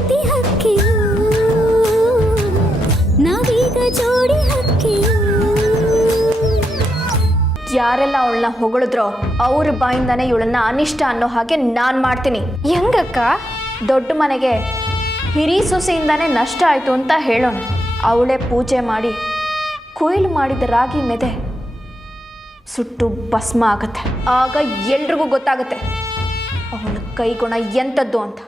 ಪ್ರೀತಿ ಹಕ್ಕಿಯು ನಾವೀಗ ಜೋಡಿ ಹಕ್ಕಿಯು. ಯಾರೆಲ್ಲ ಅವಳನ್ನ ಹೊಗಳಿದ್ರೋ ಅವ್ರ ಬಾಯಿಂದಾನೆ ಇವಳನ್ನ ಅನಿಷ್ಟ ಅನ್ನೋ ಹಾಗೆ ನಾನು ಮಾಡ್ತೀನಿ. ಹೆಂಗಕ್ಕ? ದೊಡ್ಡ ಮನೆಗೆ ಹಿರಿ ಸೊಸೆಯಿಂದಾನೇ ನಷ್ಟ ಆಯಿತು ಅಂತ ಹೇಳೋಣ. ಅವಳೇ ಪೂಜೆ ಮಾಡಿ ಕೊಯ್ಲು ಮಾಡಿದ ರಾಗಿ ಮೆದೆ ಸುಟ್ಟು ಭಸ್ಮ ಆಗತ್ತೆ. ಆಗ ಎಲ್ರಿಗೂ ಗೊತ್ತಾಗುತ್ತೆ ಅವಳ ಕೈಗುಣ ಎಂಥದ್ದು ಅಂತ.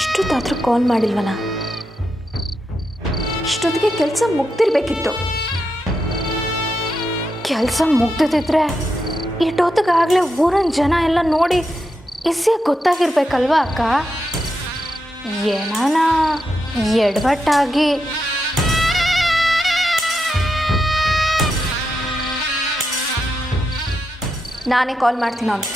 ಇಷ್ಟೊತ್ತಾದರೂ ಕಾಲ್ ಮಾಡಿಲ್ವಲ್ಲ? ಇಷ್ಟೊತ್ತಿಗೆ ಕೆಲಸ ಮುಗ್ದಿರ್ಬೇಕಿತ್ತು. ಕೆಲಸ ಮುಗ್ದಿದ್ರೆ ಇಷ್ಟೊತ್ತಿಗಾಗಲೇ ಊರಿನ ಜನ ಎಲ್ಲ ನೋಡಿ ಇಸಿಯಾಗಿ ಗೊತ್ತಾಗಿರ್ಬೇಕಲ್ವಾ ಅಕ್ಕ? ಏನಾನ ಎಡವಟ್ಟಾಗಿ ನಾನೇ ಕಾಲ್ ಮಾಡ್ತೀನಿ ಅವ್ನು.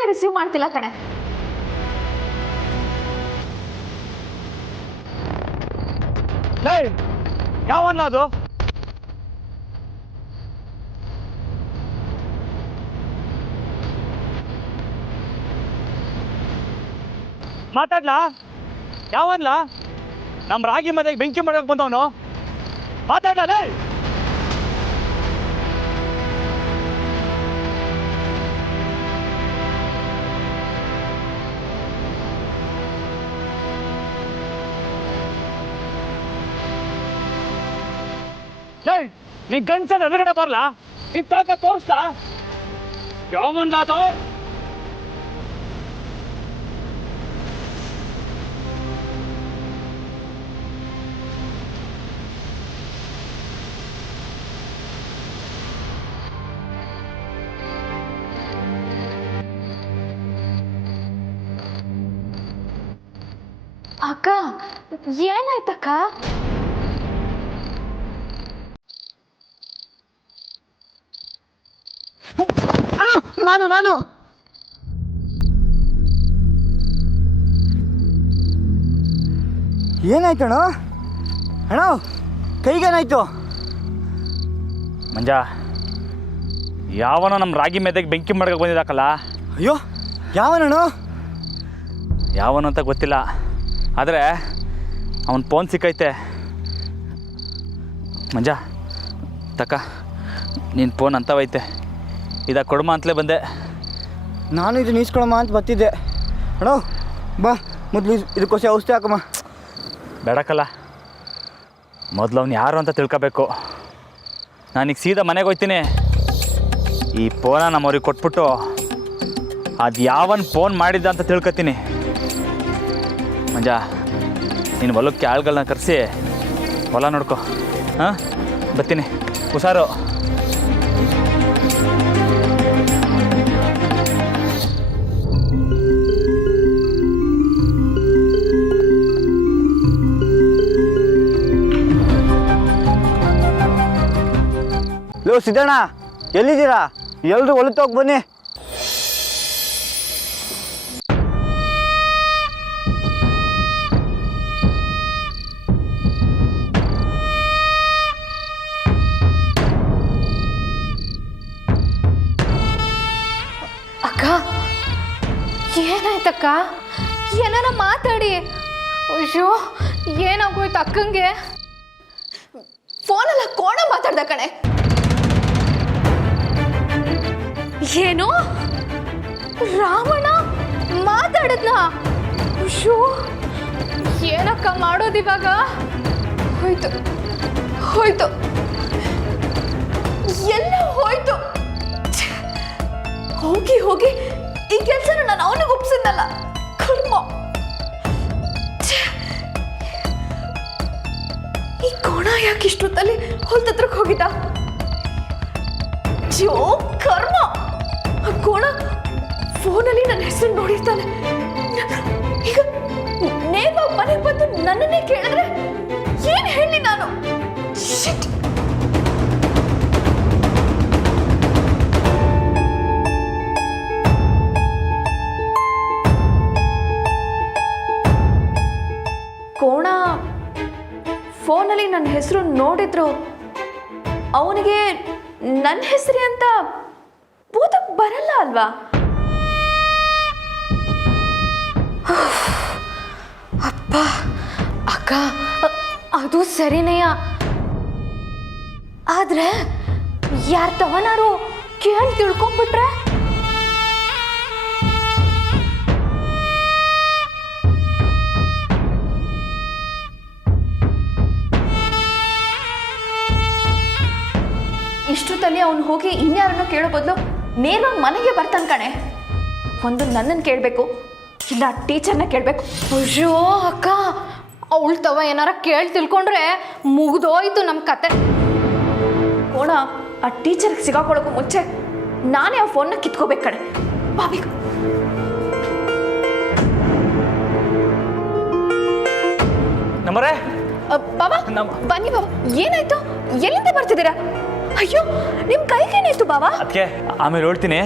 ಫೋನೇ ರಿಸೀವ್ ಮಾಡ್ತಿಲ್ಲ ಕಣೆ. ಯಾವನ್ನ ಅದು? ಮಾತಾಡ್ಲಾ? ಯಾವನ್ಲ? ನಮ್ಮ ರಾಗಿ ಮನೆಗೆ ಬೆಂಕಿ ಮಾಡಕ್ ಬಂದವನು. ಮಾತಾಡ್ಲೇ? ನೀ ಗಂಡಸದ ಎದುರುಗಡೆ ಬರ್ಲಾ? ನೀನ್ ತಾಕ ತೋರಿಸ್ತಾ? ಯಾವನ್ಲ ಅದು? ಅಕ್ಕ ಏನಾಯ್ತಕ್ಕ? ನಾನು ಏನಾಯ್ತಣ್ಣ? ಅಣ್ಣ ಕೈಗೇನಾಯ್ತು? ಮಂಜ, ಯಾವನೋ ನಮ್ಮ ರಾಗಿ ಮೆದೆಗೆ ಬೆಂಕಿ ಮಾಡಕ್ಕೆ ಬಂದಿದ್ದಾಕಲ್ಲ. ಅಯ್ಯೋ, ಯಾವನಣ್ಣ? ಯಾವನು ಅಂತ ಗೊತ್ತಿಲ್ಲ, ಆದರೆ ಅವನ ಫೋನ್ ಸಿಕ್ಕೈತೆ. ಮಂಜ ತಕ್ಕ, ನಿನ್ನ ಫೋನ್ ಅಂತವೈತೆ, ಇದಾಗ ಕೊಡಮ್ಮ ಅಂತಲೇ ಬಂದೆ. ನಾನು ಇದು ನೀಸ್ಕೊಳಮ್ಮ ಅಂತ ಬರ್ತಿದ್ದೆ. ಅಣ್ಣ ಬಾ, ಮೊದಲು ಇದಕ್ಕೋಸ್ಕರ ಔಷಧಿ ಹಾಕಮ್ಮ. ಬೇಡಕ್ಕಲ್ಲ, ಮೊದಲು ಅವ್ನು ಯಾರು ಅಂತ ತಿಳ್ಕೊಬೇಕು. ನಾನೀಗ ಸೀದಾ ಮನೆಗೆ ಹೋಗ್ತೀನಿ. ಈ ಫೋನ ನಮ್ಮವ್ರಿಗೆ ಕೊಟ್ಬಿಟ್ಟು ಅದು ಯಾವನ್ ಫೋನ್ ಮಾಡಿದ್ದ ಅಂತ ತಿಳ್ಕೊತೀನಿ. ಮಂಜ, ನೀನು ಹೊಲಕ್ಕೆ ಆಳುಗಳನ್ನ ಕರೆಸಿ ಹೊಲ ನೋಡ್ಕೊ. ಹಾಂ, ಬರ್ತೀನಿ, ಹುಷಾರು. ಲೋ ಸಿದ್ದಣ್ಣ, ಎಲ್ಲಿದ್ದೀರಾ? ಎಲ್ಲರೂ ಹೊಲಕ್ಕೆ ಹೋಗಿ ಬನ್ನಿ. ಅಕ್ಕ ಏನಾಯ್ತಕ್ಕ? ಏನಾರ ಮಾತಾಡಿ. ಅಯ್ಯೋ, ಏನಾಗೋಯ್ತು ಅಕ್ಕಂಗೆ? ಫೋನಲ್ಲ ಕೋಣ ಮಾತಾಡ್ದ ಕಣೆ. ಏನು ರಾವಣ ಮಾತಾಡದ್ನ? ಅಯ್ಯೋ, ಏನಕ್ಕ ಮಾಡೋದಿವಾಗ? ಹೋಯ್ತು ಹೋಯ್ತು, ಎಲ್ಲ ಹೋಯ್ತು. ಹೋಗಿ ಹೋಗಿ ಈ ಕೆಲಸನ ನಾನು ಅವನಿಗೆ ಒಪ್ಸಿದ್ನಲ್ಲ, ಕರ್ಮ. ಈ ಕೋಣ ಯಾಕೆ ಇಷ್ಟೊತ್ತಲ್ಲಿ ಹೊಲ್ದತ್ರಕ್ಕೆ ಹೋಗಿದ್ದ? ಜೋ ಕರ್ಮ, ಆ ಕೋಣ ಫೋನಲ್ಲಿ ನನ್ನ ಹೆಸರು ನೋಡಿರ್ತಾನೆ. ಈಗ ನೇಮ ಮನೆಗೆ ಬಂದು ನನ್ನನ್ನೇ ಕೇಳಿದ್ರೆ ಏನ್ ಹೇಳಿ ನಾನು? ಶಿಟ್. ಕೋಣ ಫೋನಲ್ಲಿ ನನ್ನ ಹೆಸರು ನೋಡಿದ್ರು ಅವನಿಗೆ ನನ್ನ ಹೆಸರೇ ಅಂತ ಬೂದಕ್ಕೆ ಬರಲ್ಲ ಅಲ್ವಾ? ಅಪ್ಪ ಅಕ್ಕ, ಅದು ಸರಿನೆಯ. ಆದ್ರೆ ಯಾರ ತವನಾರು ಕೇಳಿ ತಿಳ್ಕೊಂಡ್ಬಿಟ್ರೆ? ಇಷ್ಟೊತ್ತಲ್ಲಿ ಅವನು ಹೋಗಿ ಇನ್ಯಾರನ್ನು ಕೇಳೋ ಬದಲು ನೇರವಾಗಿ ಮನೆಗೆ ಬರ್ತಾನೆ ಕಣೆ. ಒಂದು ನನ್ನನ್ನು ಕೇಳಬೇಕು, ಇಲ್ಲ ಟೀಚರ್ನ ಕೇಳಬೇಕು. ಅಯ್ಯೋ ಅಕ್ಕ, ಅವಳು ತವ ಏನಾರ ಕೇಳಿ ತಿಳ್ಕೊಂಡ್ರೆ ಮುಗ್ದೋಯ್ತು ನಮ್ಮ ಕತೆ. ಕೋಣ ಆ ಟೀಚರ್ಗೆ ಸಿಗಾಕೊಳ್ಳೋಕ್ಕೂ ಮುಂಚೆ ನಾನೇ ಆ ಫೋನ್ನ ಕಿತ್ಕೋಬೇಕು ಕಣೆ. ಬಾಬಿ ನಮ್ಮರೇ, ಬಾಬಾ ಬನ್ನಿ ಬಾಬಾ. ಏನಾಯ್ತು? ಎಲ್ಲಿಂದ ಬರ್ತಿದ್ದೀರಾ? ಅಯ್ಯೋ ನಿಮ್ಮ ಕೈಗೇನಾಯ್ತು ಬಾವ? ಅದಕ್ಕೆ ಆಮೇಲೆ ಹೇಳ್ತೀನಿ.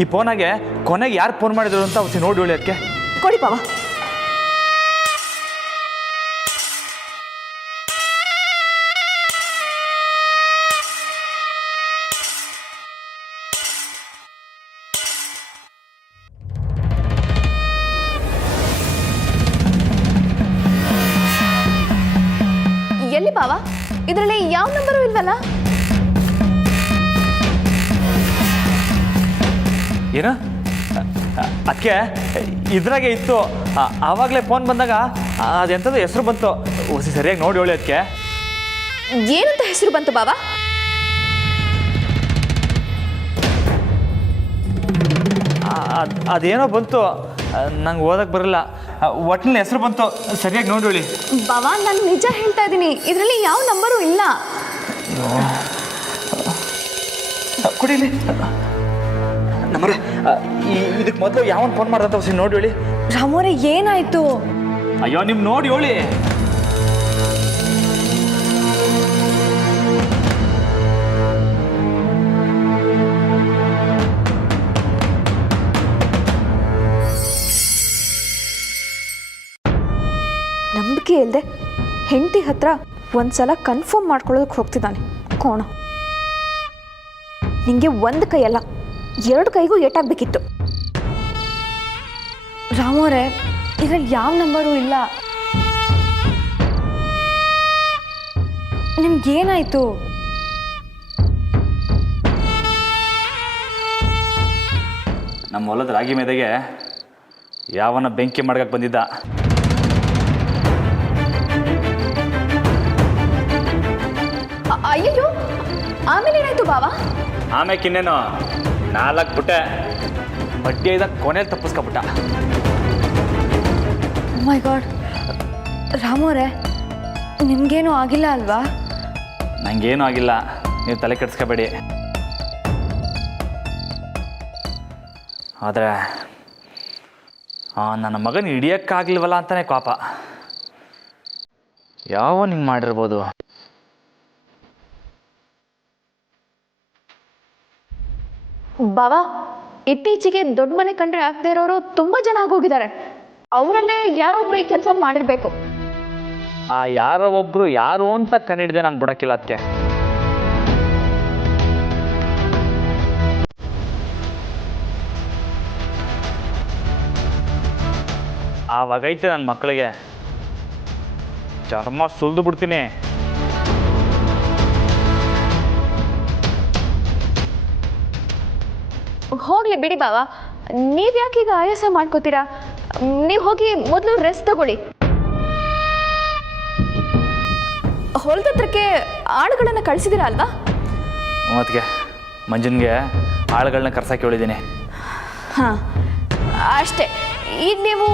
ಈ ಫೋನಾಗೆ ಕೊನೆಗೆ ಯಾರು ಫೋನ್ ಮಾಡಿದ್ರು ಅಂತ ಹೊಸಿ ನೋಡಿ ಹೇಳಿ. ಅದಕ್ಕೆ ಕೊಡಿ ಬಾವ. ಎಲ್ಲಿ ಬಾವ? ಇದರಲ್ಲಿ ಯಾವ ನಂಬರು ಇಲ್ವಲ್ಲ? ಏನು ಅದಕ್ಕೆ ಇದ್ರಾಗೆ ಇತ್ತು. ಆವಾಗಲೇ ಫೋನ್ ಬಂದಾಗ ಅದೆಂಥದ್ದು ಹೆಸರು ಬಂತು. ಹೊಸಿ ಸರಿಯಾಗಿ ನೋಡಿ ಹೇಳಿ. ಅದಕ್ಕೆ ಏನಂತ ಹೆಸರು ಬಂತು ಬಾವ? ಅದೇನೋ ಬಂತು, ನಂಗೆ ಓದಕ್ಕೆ ಬರಲ್ಲ. ಒಟ್ಟಿನ ಹೆಸರು ಬಂತು, ಸರಿಯಾಗಿ ನೋಡಿ ಹೇಳಿ. ಬಾವ ನಾನು ನಿಜ ಹೇಳ್ತಾ ಇದ್ದೀನಿ, ಇದರಲ್ಲಿ ಯಾವ ನಂಬರು ಇಲ್ಲ. ಕುಡೀಲಿ ನಮ್ಮರೆ. ಇದಕ್ಕೆ ಮೊದಲು ಯಾವನ್ ಫೋನ್ ಮಾಡ್ದಂತ ಹೊಸಿ ನೋಡಿ ಹೇಳಿ. ರಾಮೋರೆ ಏನಾಯ್ತು? ಅಯ್ಯೋ ನಿಮ್ ನೋಡಿ ಹೇಳಿ. ನಂಬಿಕೆ ಇಲ್ಲದೆ ಹೆಂಡತಿ ಹತ್ರ ಒಂದ್ಸಲ ಕನ್ಫರ್ಮ್ ಮಾಡ್ಕೊಳ್ಳೋದಕ್ಕೆ ಹೋಗ್ತಿದ್ದಾನೆ ಕೋಣ. ನಿಂಗೆ ಒಂದು ಕೈಯಲ್ಲ 2 ಕೈಗೂ ಏಟಾಗಬೇಕಿತ್ತು. ರಾಮೋರೆ ಇದರಲ್ಲಿ ಯಾವ ನಂಬರು ಇಲ್ಲ. ನಿಮ್ಗೇನಾಯ್ತು? ನಮ್ಮ ಹೊಲದ ರಾಗಿ ಮೇದೆಗೆ ಯಾವನ ಬೆಂಕಿ ಮಾಡ್ಗಕ್ಕೆ ಬಂದಿದ್ದ. ಅಯ್ಯಯ್ಯೋ ಆಮೇಲೆ ಏನಾಯ್ತು ಬಾವ? ಆಮೇಲೆ ಇನ್ನೇನು 4 ಬಿಟ್ಟೆ ಬಡ್ಡಿ ಐದ ಕೊನೆಯಲ್ಲಿ ತಪ್ಪಿಸ್ಕೊಬಿಟ್ಟ. ಮೈ ಗಾಡ್. ರಾಮೋರೆ ನಿಮ್ಗೇನು ಆಗಿಲ್ಲ ಅಲ್ವಾ? ನಂಗೇನು ಆಗಿಲ್ಲ, ನೀವು ತಲೆ ಕೆಡಿಸ್ಕೋಬೇಡಿ. ಆದರೆ ನನ್ನ ಮಗನ ಹಿಡಿಯೋಕ್ಕಾಗ್ಲಿವಲ್ಲ ಅಂತಲೇ ಕೋಪ. ಯಾವ ಹಿಂಗೆ ಮಾಡಿರ್ಬೋದು? ಬಾವ ಇತ್ತೀಚೆಗೆ ದೊಡ್ಡ ಮನೆ ಕಂಡ್ರೆ ಆಗದೆ ಇರೋರು ತುಂಬಾ ಜನ ಆಗೋಗಿದ್ದಾರೆ. ಅವರಲ್ಲೇ ಯಾರೊಬ್ರು ಈ ಕೆಲಸ ಮಾಡಿರ್ಬೇಕು. ಯಾರೋ ಒಬ್ರು ಯಾರು ಅಂತ ಕಂಡಿಡಿದೆ ನಾನು ಬಿಡೋಕ್ಕಿಲ್ಲ. ಅದಕ್ಕೆ ಆವಾಗೈತೆ ನನ್ನ ಮಕ್ಕಳಿಗೆ ಚರ್ಮ ಸುಲಿದು ಬಿಡ್ತೀನಿ. ಹೋಗ್ಲಿ ಬಿಡಿ ಬಾವ, ನೀವ್ ಯಾಕೆ ಈಗ ಆಯಾಸ ಮಾಡ್ಕೋತೀರಾ? ನೀವು ಹೋಗಿ ಮೊದಲು ರೆಸ್ಟ್ ತಗೊಳ್ಳಿ. ಹೊಲದತ್ರಕ್ಕೆ ಆಳುಗಳನ್ನ ಕಳಿಸಿದಿರ ಅಲ್ವಾ? ಅದಕ್ಕೆ ಮಂಜನ್ಗೆ ಆಳುಗಳನ್ನ ಕರ್ಸಕ್ಕೆ ಹೇಳಿದ್ದೀನಿ. ಹಾಂ ಅಷ್ಟೇ. ಈಗ ನೀವು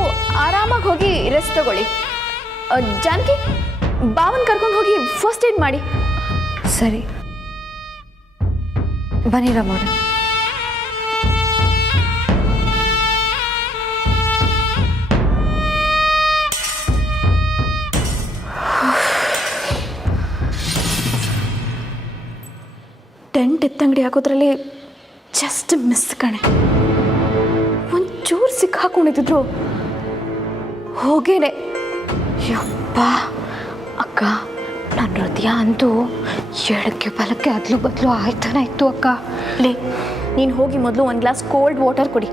ಆರಾಮಾಗಿ ಹೋಗಿ ರೆಸ್ಟ್ ತಗೊಳ್ಳಿ. ಜಾನಕಿ ಬಾವನ್ ಕರ್ಕೊಂಡು ಹೋಗಿ ಫಸ್ಟ್ ಏಡ್ ಮಾಡಿ. ಸರಿ ಬನ್ನಿ ರಾಮೋರೆ. ಟೆಂಟ್ ಎತ್ತಂಗಡಿ ಹಾಕೋದ್ರಲ್ಲಿ ಜಸ್ಟ್ ಮಿಸ್ ಕಣೆ. ಒಂಚೂರು ಸಿಕ್ಕಾಕೊಂಡಿದ್ರು ಹೋಗೇನೆ. ಯಪ್ಪ ಅಕ್ಕ, ನನ್ನ ಹೃದಯ ಅಂತೂ ಎಡಕ್ಕೆ ಬಲಕ್ಕೆ ಅದಲು ಬದಲು ಆಯ್ತಾನೆ ಇತ್ತು ಅಕ್ಕ. ಲೇ ನೀನು ಹೋಗಿ ಮೊದಲು ಒಂದು ಗ್ಲಾಸ್ ಕೋಲ್ಡ್ ವಾಟರ್ ಕುಡಿ.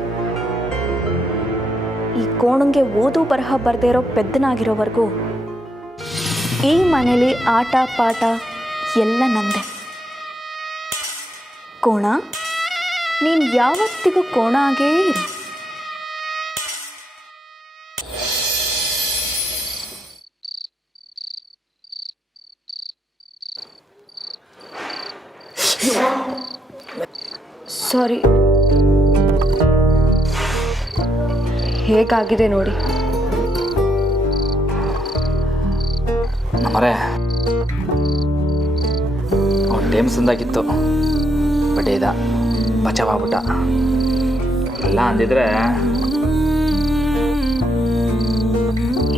ಈ ಕೋಣಂಗೆ ಓದು ಬರಹ ಬರದೇ ಇರೋ ಪೆದ್ದನಾಗಿರೋವರೆಗೂ ಈ ಮನೇಲಿ ಆಟ ಪಾಠ ಎಲ್ಲ ನಂದೆ. ಕೋಣ, ನೀನು ಯಾವತ್ತಿಗೂ ಕೋಣ ಆಗೇ ಇರು. ಸಾರಿ. ಹೇಗಾಗಿದೆ ನೋಡಿ. ನಮ್ಮರೆ ಅವ್ನು ಟೈಮ್ ಸಂದಾಗಿತ್ತು, ಬಟ್ ಇದ ಬಚಾವಾಗ್ಬಿಟ್ಟ. ಎಲ್ಲ ಅಂದಿದ್ರೆ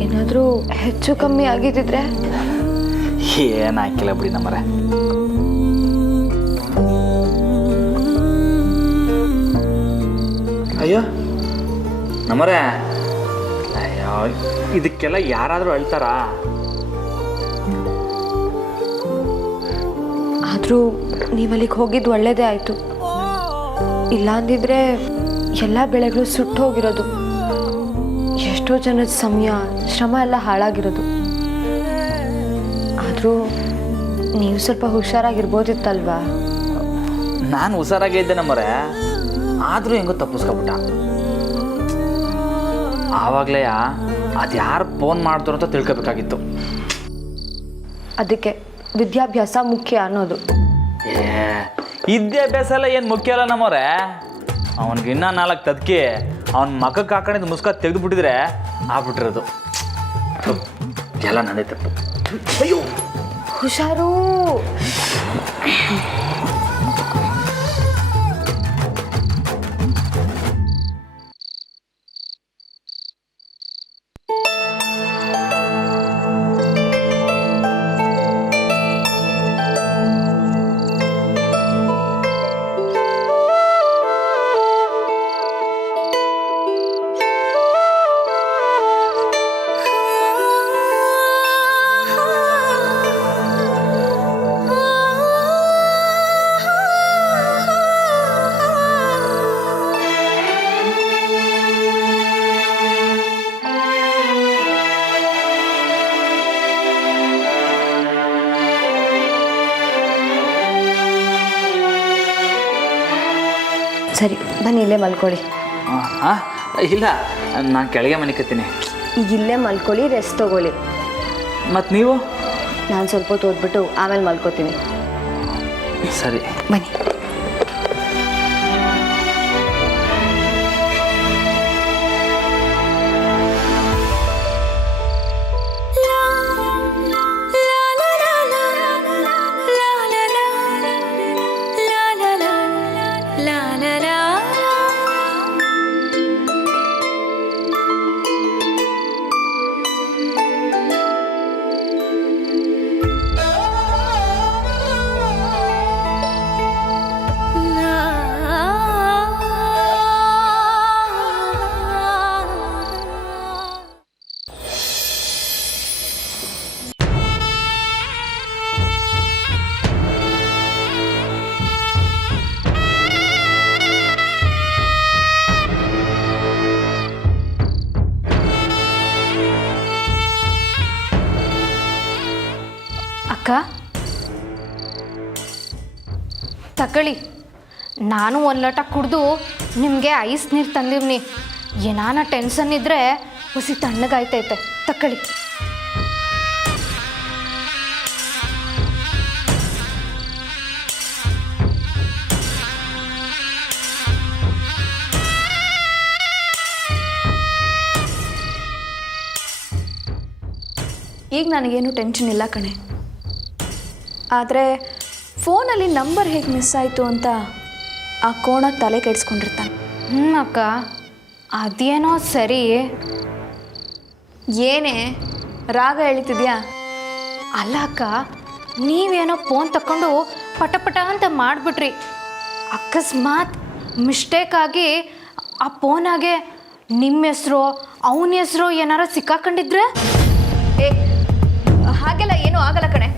ಏನಾದರೂ ಹೆಚ್ಚು ಕಮ್ಮಿ ಆಗಿದ್ದಿದ್ರೆ ಏನು ಹಾಕಿಲ್ಲ ಬಿಡಿ ನಮ್ಮರೆ. ಅಯ್ಯೋ ನಮ್ಮರೇ, ಅಯ್ಯೋ ಇದಕ್ಕೆಲ್ಲ ಯಾರಾದರೂ ಅಳ್ತಾರಾ? ಆದರೂ ನೀವಲ್ಲಿಗೆ ಹೋಗಿದ್ದು ಒಳ್ಳೆಯದೇ ಆಯಿತು. ಇಲ್ಲಾಂದಿದ್ರೆ ಎಲ್ಲ ಬೆಳೆಗಳು ಸುಟ್ಟು ಹೋಗಿರೋದು, ಎಷ್ಟೋ ಜನದ ಸಮಯ ಶ್ರಮ ಎಲ್ಲ ಹಾಳಾಗಿರೋದು. ಆದರೂ ನೀವು ಸ್ವಲ್ಪ ಹುಷಾರಾಗಿರ್ಬೋದಿತ್ತಲ್ವಾ? ನಾನು ಹುಷಾರಾಗೇ ಇದ್ದೆ ನಮ್ಮರೇ, ಆದರೂ ಹೆಂಗೋ ತಪ್ಪಿಸ್ಕೊಬಿಟ್ಟ. ಆವಾಗಲೇ ಅದು ಯಾರು ಫೋನ್ ಮಾಡ್ತಾರೋ ಅಂತ ತಿಳ್ಕೊಬೇಕಾಗಿತ್ತು. ಅದಕ್ಕೆ ವಿದ್ಯಾಭ್ಯಾಸ ಮುಖ್ಯ ಅನ್ನೋದು. ವಿದ್ಯಾಭ್ಯಾಸ ಎಲ್ಲ ಏನು ಮುಖ್ಯ ಅಲ್ಲ ನಮ್ಮವ್ರೆ. ಅವನಿಗಿನ್ನ 4 ತದ್ಕಿ ಅವನ ಮಕ್ಕಕ್ಕೆ ಹಾಕೊಂಡಿದ್ದು ಮುಸ್ಕ ತೆಗೆದುಬಿಟ್ಟಿದ್ರೆ ಆಗ್ಬಿಟ್ಟಿರೋದು. ಎಲ್ಲ ನಂದೇ ತಪ್ಪು. ಅಯ್ಯೋ ಹುಷಾರು. ಸರಿ ಬನ್ನಿ, ಇಲ್ಲೇ ಮಲ್ಕೊಳ್ಳಿ. ಹಾಂ ಇಲ್ಲ, ನಾನು ಕೆಳಗೆ ಮನಿಕತ್ತೀನಿ. ಈಗ ಇಲ್ಲೇ ಮಲ್ಕೊಳ್ಳಿ, ರೆಸ್ಟ್ ತೊಗೊಳ್ಳಿ. ಮತ್ತು ನೀವು? ನಾನು ಸ್ವಲ್ಪ ಹೊತ್ತು ಓದ್ಬಿಟ್ಟು ಆಮೇಲೆ ಮಲ್ಕೋತೀನಿ. ಸರಿ ಬನ್ನಿ. ಅಕ್ಕ ತಗೊಳ್ಳಿ, ನಾನು ಒಂದು ಲೋಟ ಕುಡಿದು ನಿಮಗೆ ಐಸ್ ನೀರು ತಂದಿವ್ನಿ. ಏನಾನ ಟೆನ್ಷನ್ ಇದ್ದರೆ ಹುಸಿ ತಣ್ಣಗಾಯ್ತೈತೆ, ತಗೊಳ್ಳಿ. ಈಗ ನನಗೇನು ಟೆನ್ಷನ್ ಇಲ್ಲ ಕಣೆ. ಆದರೆ ಫೋನಲ್ಲಿ ನಂಬರ್ ಹೇಗೆ ಮಿಸ್ ಆಯಿತು ಅಂತ ಆ ಕೋಣ ತಲೆ ಕೆಡಿಸ್ಕೊಂಡಿರ್ತಾನೆ. ಅಕ್ಕ ಅದೇನೋ ಸರಿ. ಏನೇ ರಾಗ ಎಳಿತಿದ್ಯಾ? ಅಲ್ಲ ಅಕ್ಕ, ನೀವೇನೋ ಫೋನ್ ತಗೊಂಡು ಪಟ ಪಟ ಅಂತ ಮಾಡಿಬಿಟ್ರಿ. ಅಕಸ್ಮಾತ್ ಮಿಸ್ಟೇಕ್ ಆಗಿ ಆ ಫೋನಾಗೆ ನಿಮ್ಮ ಹೆಸರು ಅವನ ಹೆಸರು ಏನಾರ ಸಿಕ್ಕಾಕೊಂಡಿದ್ರೆ? ಏ ಹಾಗೆಲ್ಲ ಏನೂ ಆಗಲ್ಲ ಕಣೆ.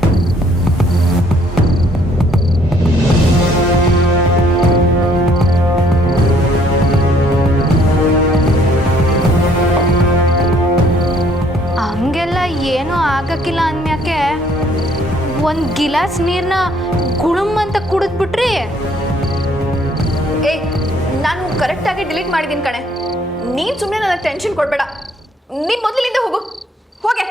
ಹಂಗೆಲ್ಲ ಏನೂ ಆಗಕ್ಕಿಲ್ಲ ಅಂದ್ಮ್ಯಾಕೆ ಒಂದು ಗಿಲಾಸ್ ನೀರನ್ನ ಗುಳುಮ್ ಅಂತ ಕುಡಿದ್ಬಿಟ್ರಿ. ಏ ನಾನು ಕರೆಕ್ಟಾಗಿ ಡಿಲೀಟ್ ಮಾಡಿದ್ದೀನಿ ಕಣೆ. ನೀನು ಸುಮ್ಮನೆ ನನಗೆ ಟೆನ್ಷನ್ ಕೊಡಬೇಡ. ನೀನು ಮೊದಲಿನಿಂದ ಹೋಗು, ಹೋಗೆ.